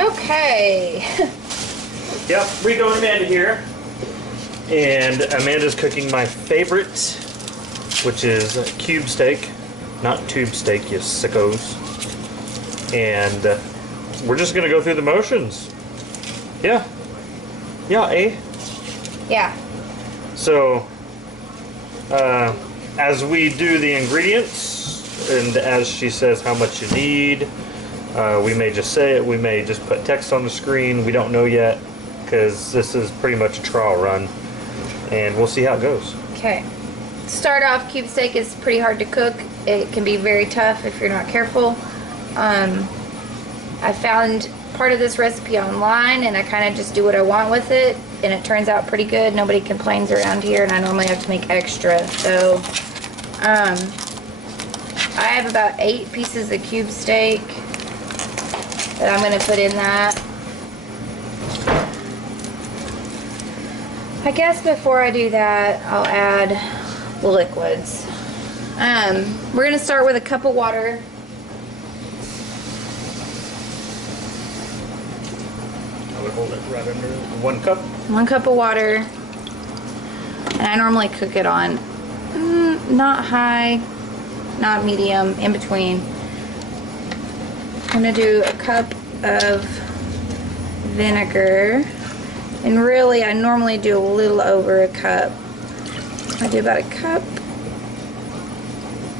Okay. Yep, Rico and Amanda here. And Amanda's cooking my favorite, which is cube steak. Not tube steak, you sickos. And we're just gonna go through the motions. Yeah. Yeah, eh? Yeah. So, as we do the ingredients, and as she says how much you need, we may just say it, we may just put text on the screen, we don't know yet, because this is pretty much a trial run, and we'll see how it goes. Okay. Start off, cube steak is pretty hard to cook. It can be very tough if you're not careful. I found part of this recipe online, and I kind of just do what I want with it, and it turns out pretty good. Nobody complains around here, and I normally have to make extra. So I have about 8 pieces of cube steak that I'm going to put in that. I guess before I do that, I'll add the liquids. We're going to start with a cup of water. I would hold it right under 1 cup. 1 cup of water. And I normally cook it on not high, not medium, in between. I'm going to do a cup of vinegar. And really, I normally do a little over a cup. I do about a cup.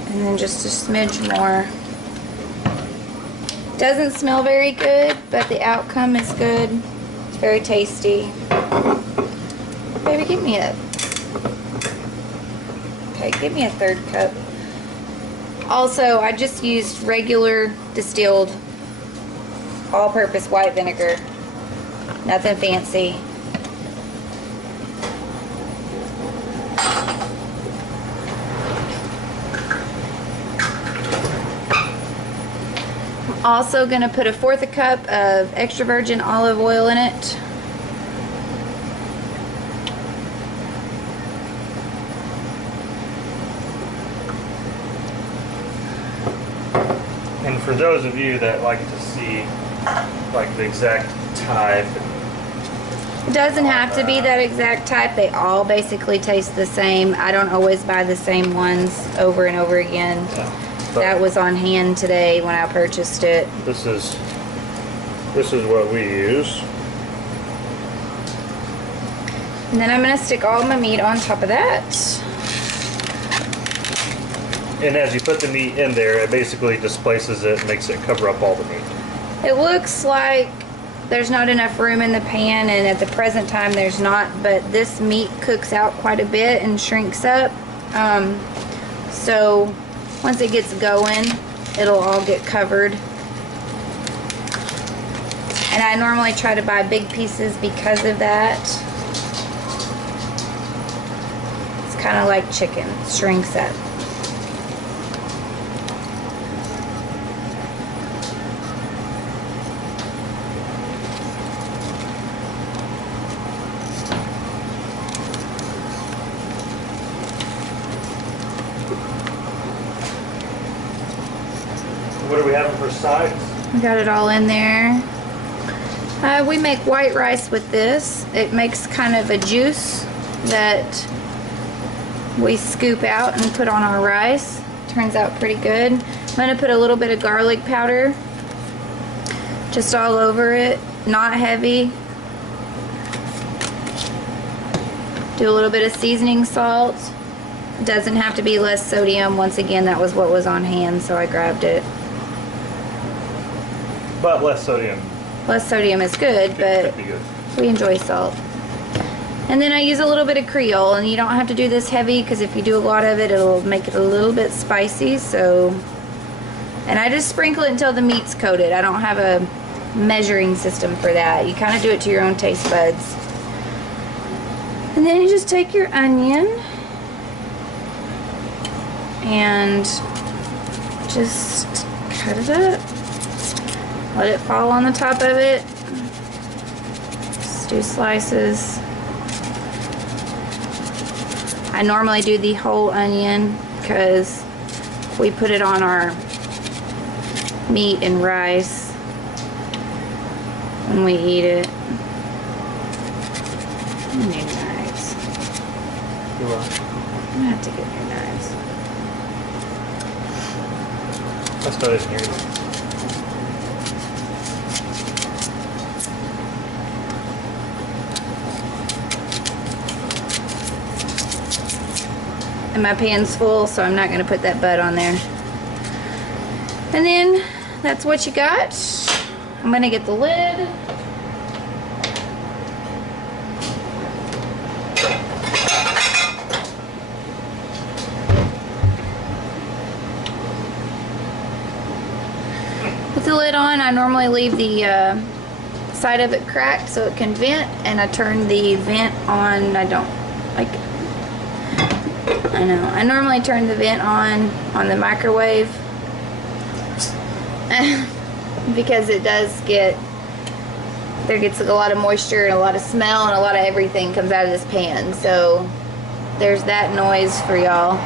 And then just a smidge more. Doesn't smell very good, but the outcome is good. It's very tasty. Baby, give me a... Okay, give me a 1/3 cup. Also, I just used regular distilled all-purpose white vinegar. Nothing fancy. Also going to put a 1/4 cup of extra virgin olive oil in it. And for those of you that like to see like the exact type, It doesn't have to be that exact type. They all basically taste the same. I don't always buy the same ones over and over again. yeah, That was on hand today when I purchased it. this is what we use. And then I'm going to stick all my meat on top of that. And as you put the meat in there, it basically displaces it and makes it cover up all the meat. It looks like there's not enough room in the pan, and at the present time there's not, but this meat cooks out quite a bit and shrinks up. So once it gets going, it'll all get covered. And I normally try to buy big pieces because of that. It's kind of like chicken, shrinks up. What are we having for sides? We got it all in there. We make white rice with this. It makes kind of a juice that we scoop out and put on our rice. Turns out pretty good. I'm going to put a little bit of garlic powder just all over it, not heavy. Do a little bit of seasoning salt. Doesn't have to be less sodium. Once again, that was what was on hand, so I grabbed it. But less sodium. Less sodium is good, but Could be good. we enjoy salt. And then I use a little bit of Creole, and you don't have to do this heavy because if you do a lot of it, it'll make it a little bit spicy. So, and I just sprinkle it until the meat's coated. I don't have a measuring system for that. You kind of do it to your own taste buds. And then you just take your onion and just cut it up. Let it fall on the top of it. Just do slices. I normally do the whole onion because we put it on our meat and rice. when we eat it. New knives. You will. I'm gonna have to get new knives. I started hearing it. And my pan's full, so I'm not going to put that butt on there. And then that's what you got. I'm going to get the lid. Put the lid on. I normally leave the side of it cracked so it can vent, and I turn the vent on. I normally turn the vent on the microwave because it does there gets a lot of moisture and a lot of smell and a lot of everything comes out of this pan. So there's that noise for y'all.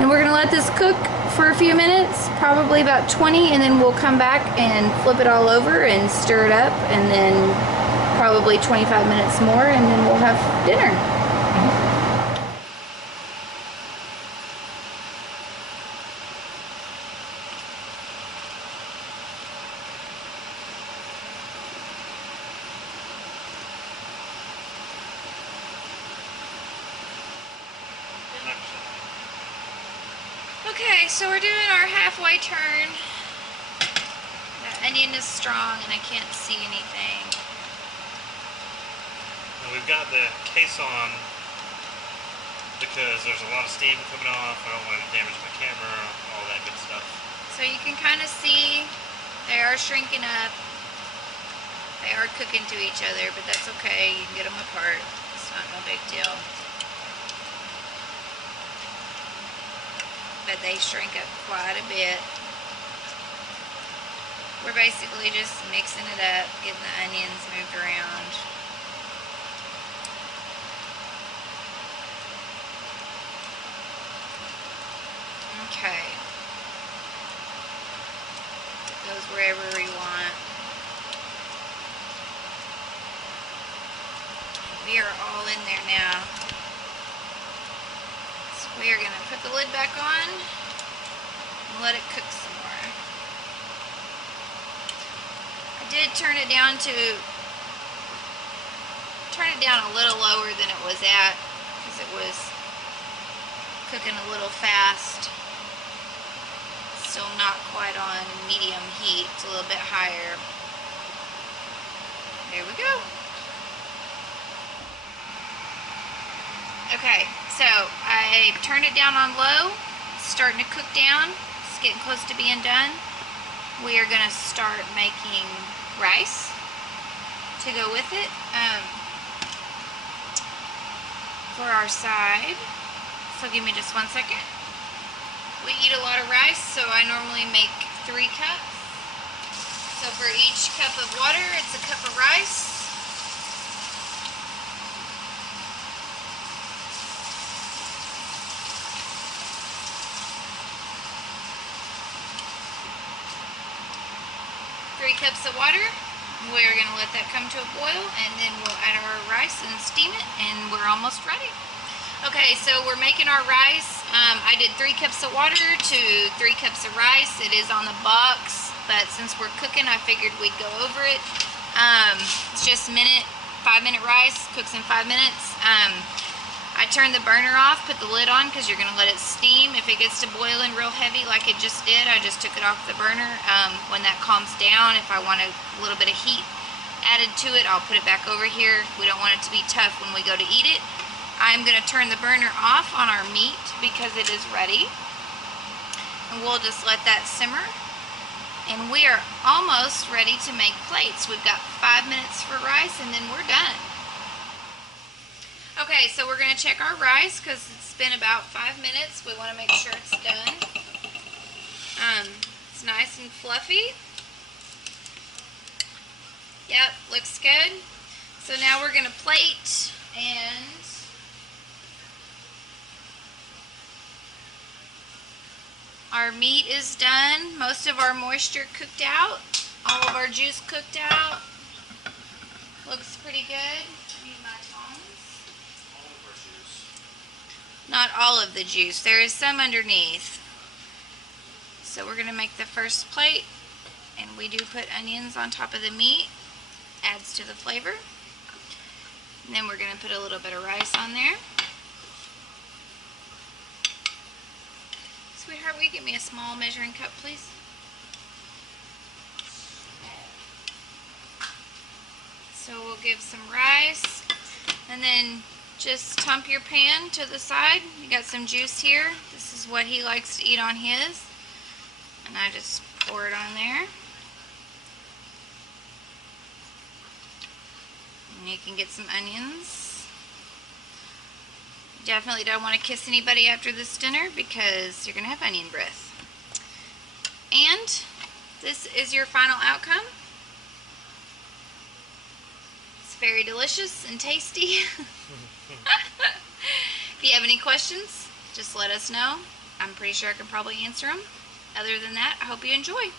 And we're gonna let this cook for a few minutes, probably about 20, and then we'll come back and flip it all over and stir it up, and then probably 25 minutes more, and then we'll have dinner. Okay, so we're doing our halfway turn. The onion is strong and I can't see anything. And we've got the case on because there's a lot of steam coming off. I don't want to damage my camera, all that good stuff. So you can kind of see they are shrinking up. They are cooking to each other, but that's okay. You can get them apart. It's not no big deal. But they shrink up quite a bit. We're basically just mixing it up, getting the onions moved around. Okay. Goes wherever we want. We are all in there now. We are going to put the lid back on and let it cook some more. I did turn it down a little lower than it was at because it was cooking a little fast. Still not quite on medium heat. It's a little bit higher. There we go. Okay, so I turned it down on low. It's starting to cook down. It's getting close to being done. We are going to start making rice to go with it for our side. So give me just 1 second. We eat a lot of rice, so I normally make 3 cups. So for each cup of water, it's a cup of rice. Cups of water. We're going to let that come to a boil, and then we'll add our rice and steam it, and we're almost ready. Okay, so we're making our rice. I did 3 cups of water to 3 cups of rice. It is on the box, but since we're cooking, I figured we'd go over it. It's just 5-minute rice, cooks in 5 minutes. I turned the burner off, put the lid on because you're going to let it steam. If it gets to boiling real heavy like it just did, I just took it off the burner. When that calms down, if I want a little bit of heat added to it, I'll put it back over here. We don't want it to be tough when we go to eat it. I'm going to turn the burner off on our meat because it is ready. And we'll just let that simmer. And we are almost ready to make plates. We've got 5 minutes for rice and then we're done. Okay, so we're going to check our rice because it's been about 5 minutes. We want to make sure it's done. It's nice and fluffy. Yep, looks good. So now we're going to plate, and our meat is done. Most of our moisture cooked out. All of our juice cooked out. Looks pretty good. I need my tongs. Not all of the juice. There is some underneath. So we're going to make the first plate, and we do put onions on top of the meat. Adds to the flavor. And then we're going to put a little bit of rice on there. Sweetheart, will you get me a small measuring cup, please? So we'll give some rice, and then just dump your pan to the side. You got some juice here. This is what he likes to eat on his. And I just pour it on there. And you can get some onions. You definitely don't want to kiss anybody after this dinner because you're going to have onion breath. And this is your final outcome. It's very delicious and tasty. If you have any questions, just let us know. I'm pretty sure I can probably answer them. Other than that, I hope you enjoy.